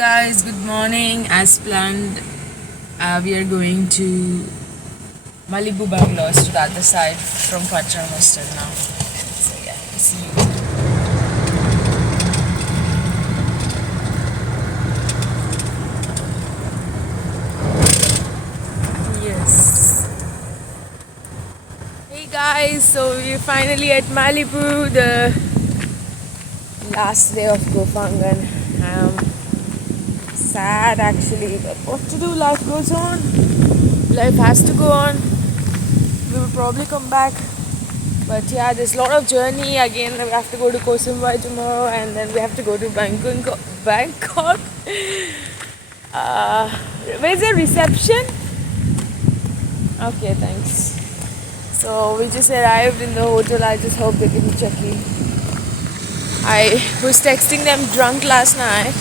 Guys, good morning. As planned, we are going to Malibu bungalows to the other side from Pachang Hostel now. So yeah, see you. Yes. Hey guys, so we're finally at Malibu, the last day of Kohphangan. Sad actually, but what to do? Life goes on. Life has to go on. We will probably come back. But yeah, there's a lot of journey. Again, we have to go to Koh Samui tomorrow, and then we have to go to Bangkok. Bangkok. Where's the reception? Okay, thanks. So we just arrived in the hotel. I just hope they give me check-in. I was texting them drunk last night.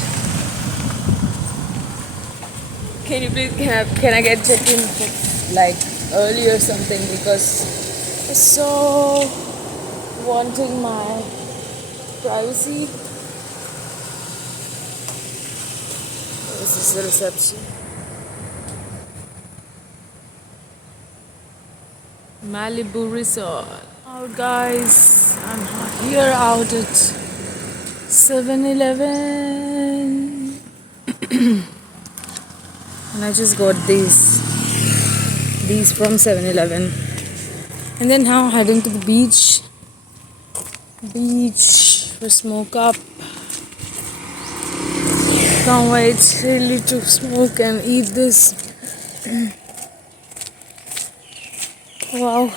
Can you please can I get check-in like early or something, because I'm so wanting my privacy. This is the reception. Malibu Resort. Oh guys, I'm here out at 7-Eleven. And I just got these from 7-Eleven. And then now heading to the beach for smoke up. Can't wait really to smoke and eat this. Wow.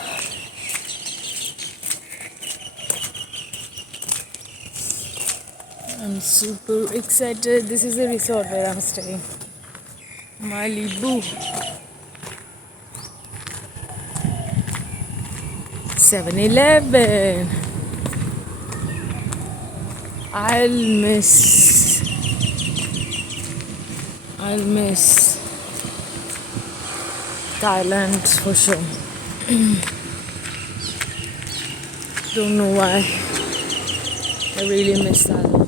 I'm super excited. This is the resort where I'm staying. Malibu. 7-Eleven. I'll miss Thailand for sure. Don't know why. I really miss Thailand.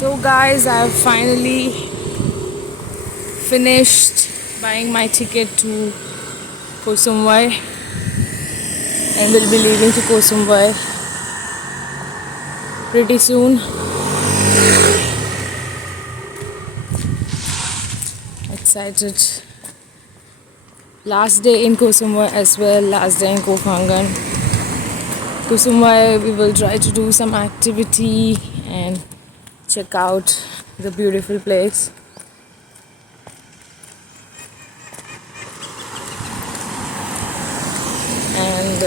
So guys, I've finally finished buying my ticket to Koh Samui, and we'll be leaving to Koh Samui pretty soon. Excited. Last day in Koh Samui as well, last day in Kohphangan. Koh Samui, we will try to do some activity and check out the beautiful place. And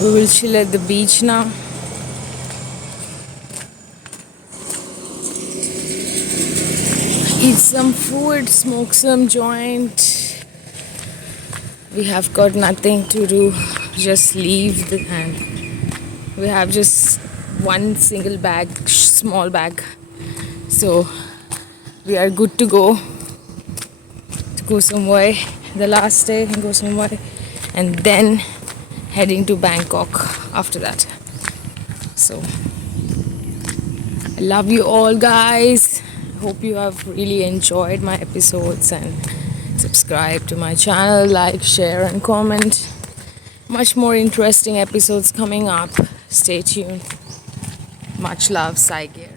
we will chill at the beach now. Eat some food, smoke some joint. We have got nothing to do, just leave and we have just one single bag, small bag, so we are good to go. Koh Samui, the last day in Koh Samui, and then heading to Bangkok after that. So I love you all, guys. Hope you have really enjoyed my episodes, and subscribe to my channel, like, share, and comment. Much more interesting episodes coming up. Stay tuned. Much love, Sai Gear.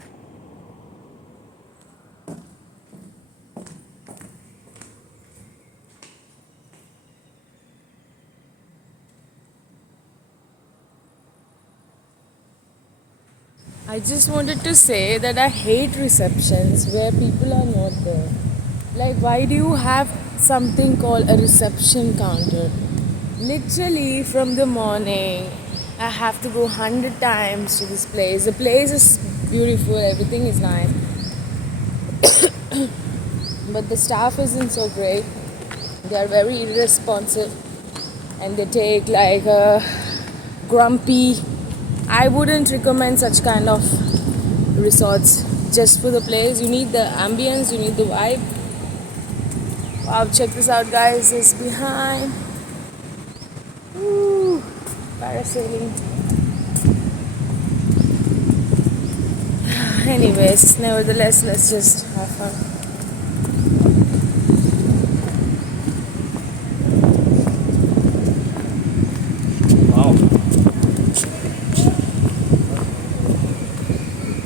I just wanted to say that I hate receptions where people are not there. Like, why do you have something called a reception counter? Literally, from the morning, I have to go 100 times to this place. The place is beautiful, everything is nice. But the staff isn't so great. They are very irresponsive and they take like a grumpy. I wouldn't recommend such kind of resorts just for the place. You need the ambience, you need the vibe. Wow, check this out, guys. It's behind. Woo, parasailing. Anyways, nevertheless, let's just have fun.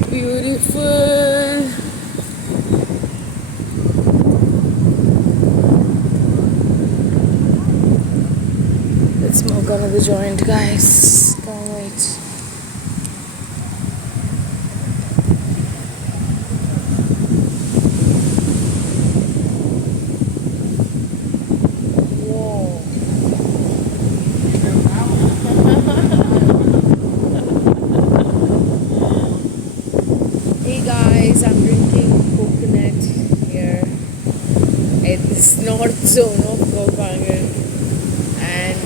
Beautiful. Let's smoke another joint, guys. Can't wait. Whoa. Hey guys, I'm drinking coconut here at this north zone of Kohphangan, and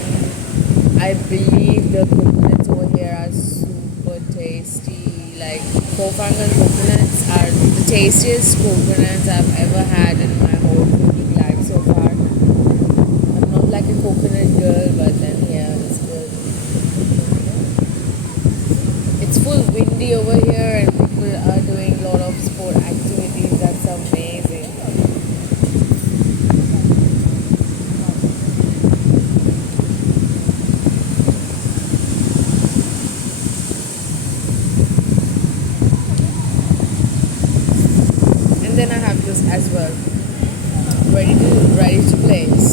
I believe the coconuts over here are super tasty. Like, Kohphangan coconuts are the tastiest coconuts I've ever had in my whole cooking life so far. I'm not like a coconut girl, but then yeah, it's good. It's full windy over here, and people are doing a lot of sport activities. That's amazing. And then I have this as well, ready to place.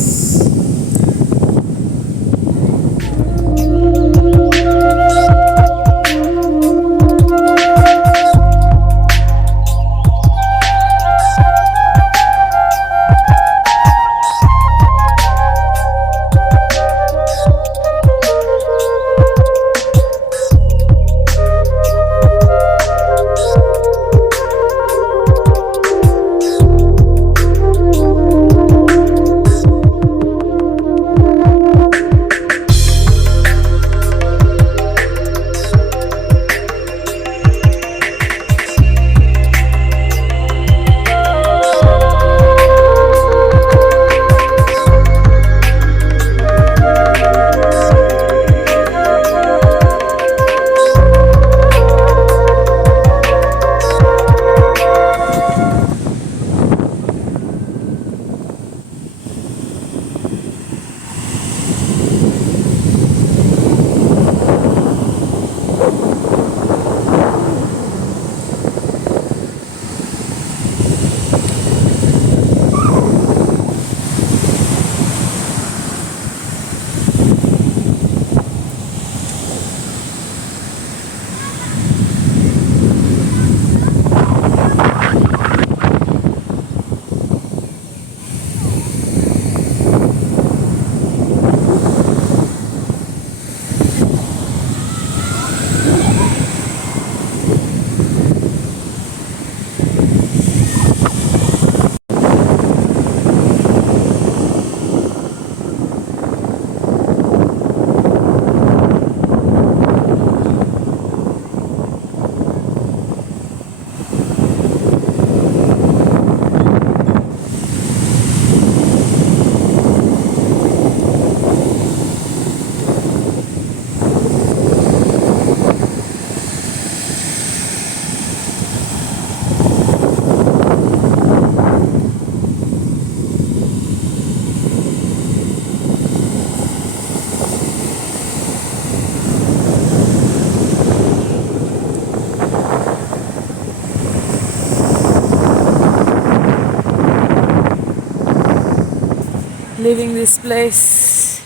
leaving this place,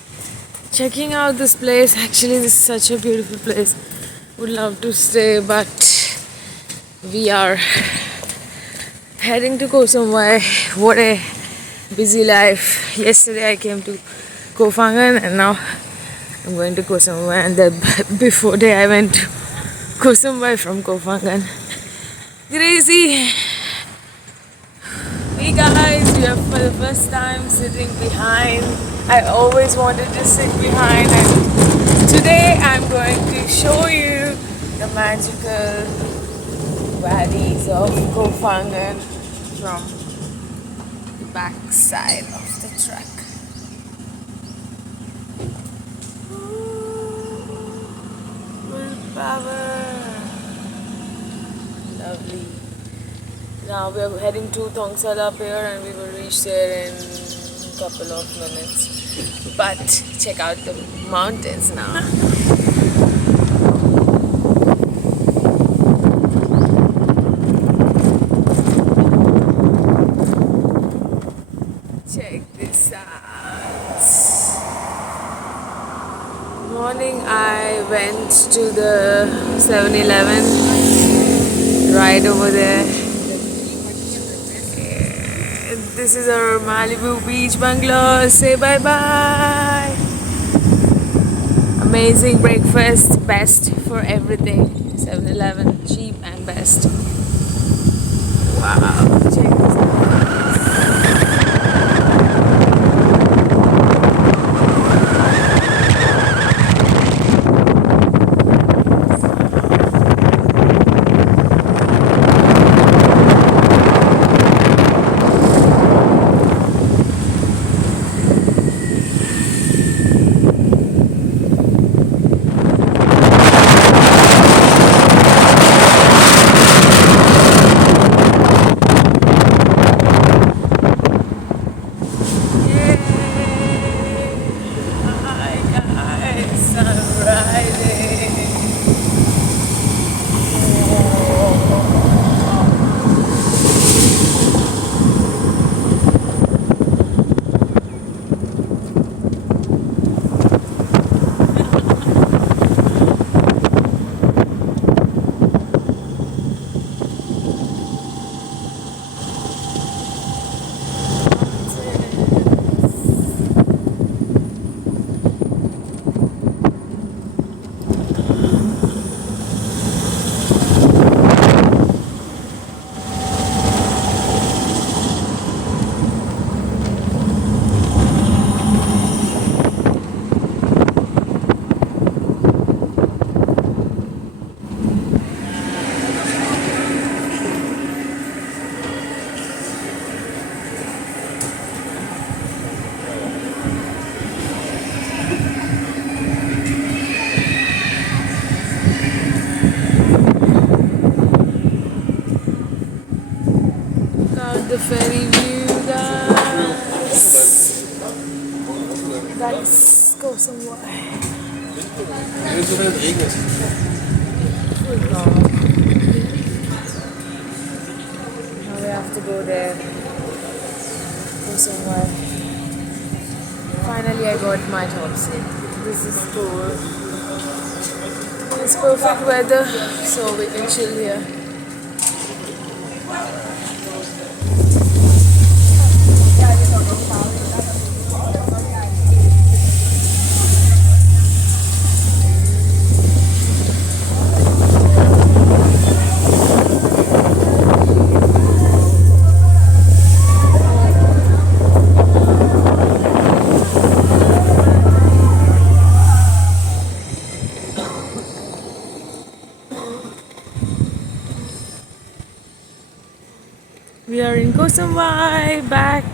checking out this place. Actually, this is such a beautiful place. Would love to stay, but we are heading to Koh Samui. What a busy life. Yesterday I came to Kohphangan and now I'm going to Koh Samui, and the before day I went to Koh Samui from Kohphangan. Crazy. Hey guys, we are for the first time sitting behind. I always wanted to sit behind, and today I'm going to show you the magical valleys of Kohphangan from the back side of the track. Willpower. Lovely. Now we are heading to Thongsala up here, and we will reach there in a couple of minutes. But check out the mountains now. Check this out. Morning I went to the 7-Eleven right over there. This is our Malibu beach bungalow. Say bye bye. Amazing breakfast, best for everything. 7-Eleven, cheap and best. Wow, check this out. The ferry view, guys. That's Koh Samui. Now we have to go there. Koh Samui. Finally, I got my top seat. This is cool. It's perfect weather, so we can chill here. We are in Koh Samui, back